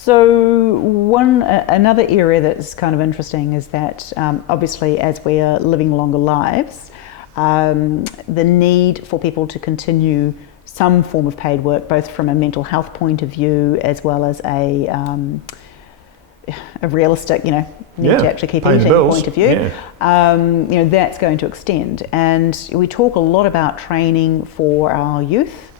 So another area that's kind of interesting is that obviously as we are living longer lives, the need for people to continue some form of paid work, both from a mental health point of view as well as a realistic, need to actually keep eating point of view, that's going to extend. And we talk a lot about training for our youth,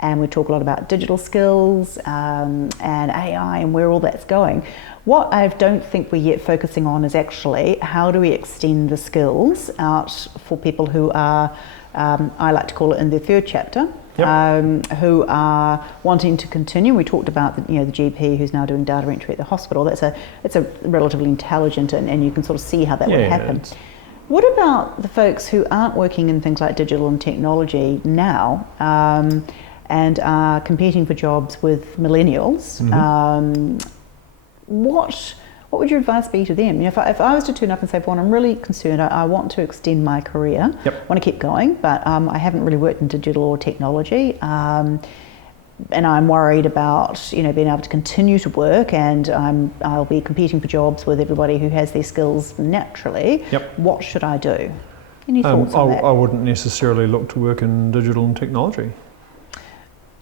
and we talk a lot about digital skills and AI and where all that's going. What I don't think we're yet focusing on is actually how do we extend the skills out for people who are, I like to call it in their third chapter, who are wanting to continue. We talked about the GP who's now doing data entry at the hospital. It's a relatively intelligent and you can sort of see how that would happen. What about the folks who aren't working in things like digital and technology now and are competing for jobs with millennials? What would your advice be to them? If I was to turn up and say, Vaughn, I'm really concerned, I want to extend my career, I want to keep going, but I haven't really worked in digital or technology, and I'm worried about being able to continue to work, and I'll be competing for jobs with everybody who has their skills naturally. What should I do? Any thoughts on that? I wouldn't necessarily look to work in digital and technology.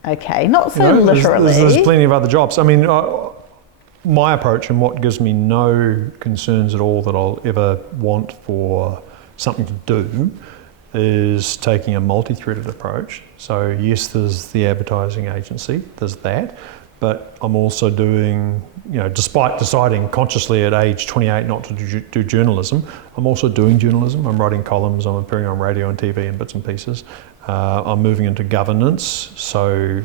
Okay, not so literally. There's plenty of other jobs. I mean, my approach and what gives me no concerns at all that I'll ever want for something to do is taking a multi-threaded approach. So yes, there's the advertising agency, there's that, but I'm also doing, despite deciding consciously at age 28 not to do journalism, I'm also doing journalism. I'm writing columns, I'm appearing on radio and TV and bits and pieces. I'm moving into governance, so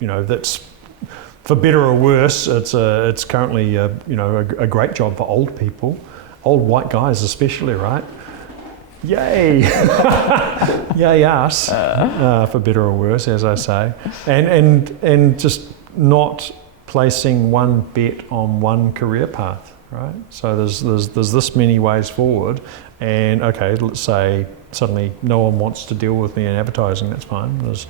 that's, for better or worse, it's currently a great job for old people, old white guys especially, right? Yay! Yay us! For better or worse, as I say, and just not placing one bet on one career path, right? So there's this many ways forward, and okay, let's say suddenly no one wants to deal with me in advertising. That's fine. There's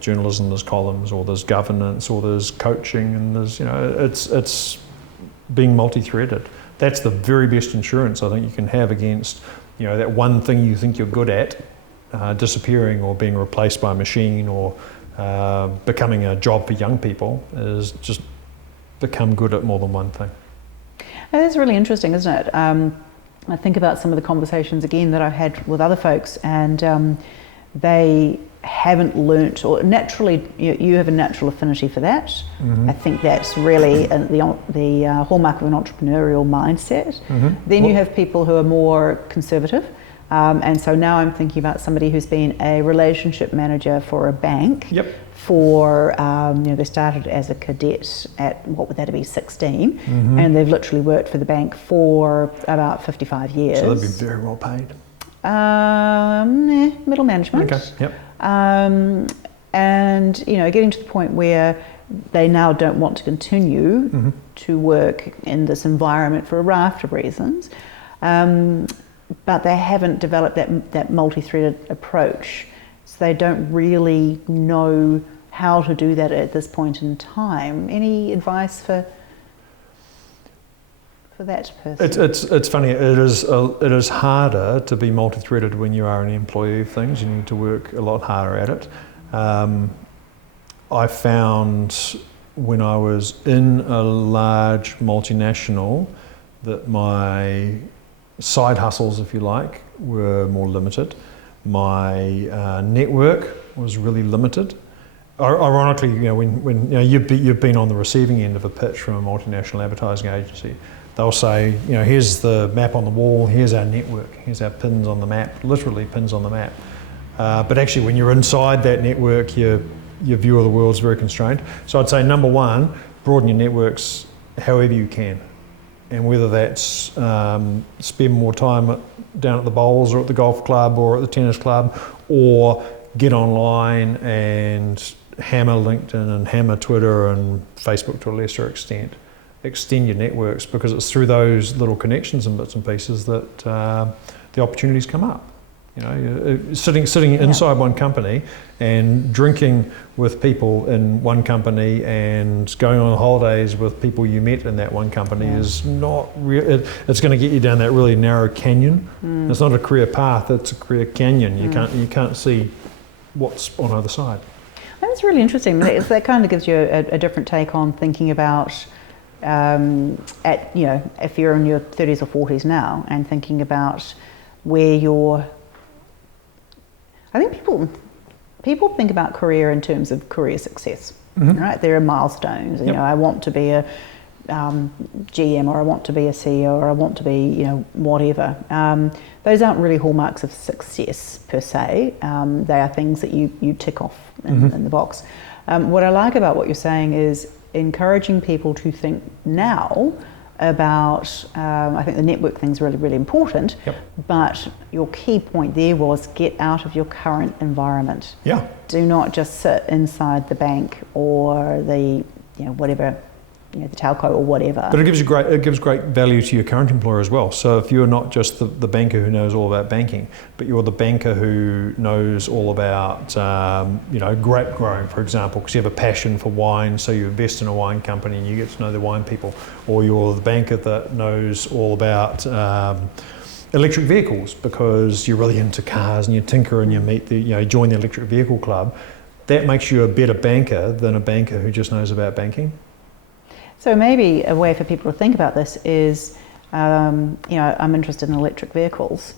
journalism, there's columns, or there's governance, or there's coaching, and there's it's being multi-threaded. That's the very best insurance I think you can have against that one thing you think you're good at disappearing or being replaced by a machine or becoming a job for young people, is just become good at more than one thing. And that's really interesting, isn't it? I think about some of the conversations again that I've had with other folks, and they haven't learnt, or naturally you have a natural affinity for that. I think that's really the hallmark of an entrepreneurial mindset. Then you have people who are more conservative, and so now I'm thinking about somebody who's been a relationship manager for a bank for they started as a cadet at, what would that be, 16, and they've literally worked for the bank for about 55 years. So they've been very well paid. Middle management. Okay. And getting to the point where they now don't want to continue to work in this environment for a raft of reasons, but they haven't developed that multi-threaded approach, so they don't really know how to do that at this point in time. Any advice for that person? It's funny. It is harder to be multi-threaded when you are an employee of things. You need to work a lot harder at it. I found when I was in a large multinational that my side hustles, if you like, were more limited. My network was really limited. Ironically, when you've been on the receiving end of a pitch from a multinational advertising agency, they'll say, here's the map on the wall, here's our network, here's our pins on the map, literally pins on the map. But actually, when you're inside that network, your view of the world is very constrained. So I'd say, number one, broaden your networks however you can. And whether that's spend more time down at the bowls or at the golf club or at the tennis club, or get online and hammer LinkedIn and hammer Twitter and Facebook to a lesser extent. Extend your networks, because it's through those little connections and bits and pieces that the opportunities come up. You know, sitting inside one company and drinking with people in one company and going on holidays with people you met in that one company is not real. It's going to get you down that really narrow canyon. It's not a career path; it's a career canyon. You can't see what's on either side. That's really interesting. That kind of gives you a different take on thinking about, if you're in your 30s or 40s now, and thinking about where you're. I think people think about career in terms of career success, right? There are milestones. You know, I want to be a GM, or I want to be a CEO, or I want to be, whatever. Those aren't really hallmarks of success per se. They are things that you tick off in the box. What I like about what you're saying is encouraging people to think now about, I think the network thing is really, really important, but your key point there was get out of your current environment. Yeah. Do not just sit inside the bank or the, whatever, the telco or whatever. But it gives great value to your current employer as well. So if you're not just the banker who knows all about banking, but you're the banker who knows all about, grape growing, for example, because you have a passion for wine, so you invest in a wine company and you get to know the wine people, or you're the banker that knows all about electric vehicles because you're really into cars and you tinker and you join the electric vehicle club. That makes you a better banker than a banker who just knows about banking. So maybe a way for people to think about this is, I'm interested in electric vehicles,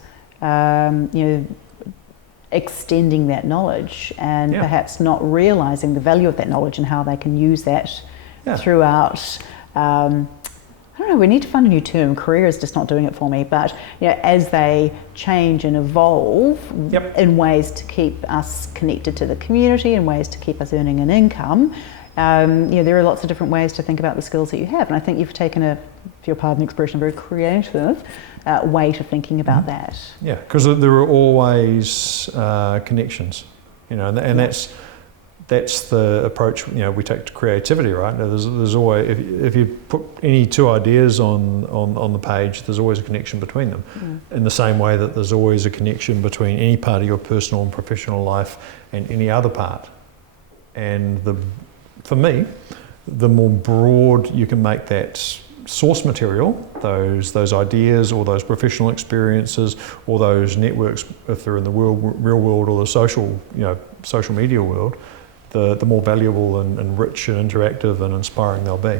extending that knowledge and perhaps not realising the value of that knowledge and how they can use that throughout. I don't know, we need to find a new term. Career is just not doing it for me, but as they change and evolve in ways to keep us connected to the community, in ways to keep us earning an income. There are lots of different ways to think about the skills that you have, and I think you've taken if you'll pardon the expression, a very creative way to thinking about that. Yeah, because there are always connections, and that's the approach we take to creativity, right? There's always, if you put any two ideas on the page, there's always a connection between them. In the same way that there's always a connection between any part of your personal and professional life and any other part, and for me, the more broad you can make that source material, those ideas or those professional experiences or those networks, if they're in the real world or the social media world, the more valuable and rich and interactive and inspiring they'll be.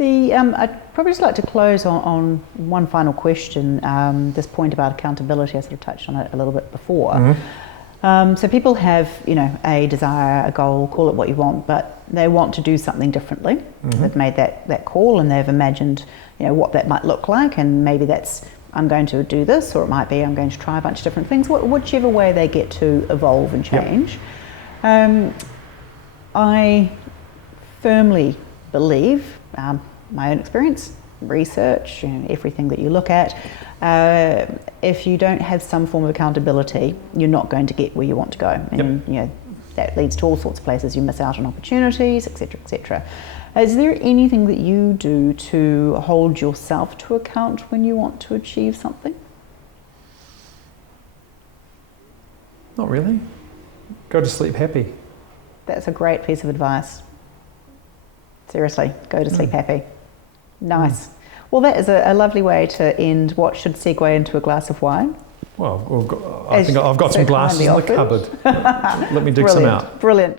I'd probably just like to close on one final question, this point about accountability. I sort of touched on it a little bit before. So people have, a desire, a goal, call it what you want, but they want to do something differently. They've made that call and they've imagined, what that might look like, and maybe that's I'm going to do this, or it might be I'm going to try a bunch of different things, whichever way they get to evolve and change. I firmly believe, my own experience, research, everything that you look at, if you don't have some form of accountability, you're not going to get where you want to go. And that leads to all sorts of places. You miss out on opportunities, etc., etc. Is there anything that you do to hold yourself to account when you want to achieve something? Not really. Go to sleep happy. That's a great piece of advice. Seriously, go to sleep happy. Nice. Well, that is a lovely way to end what should segue into a glass of wine. Well, I think I've got some glasses in the cupboard. Let me dig some out. Brilliant.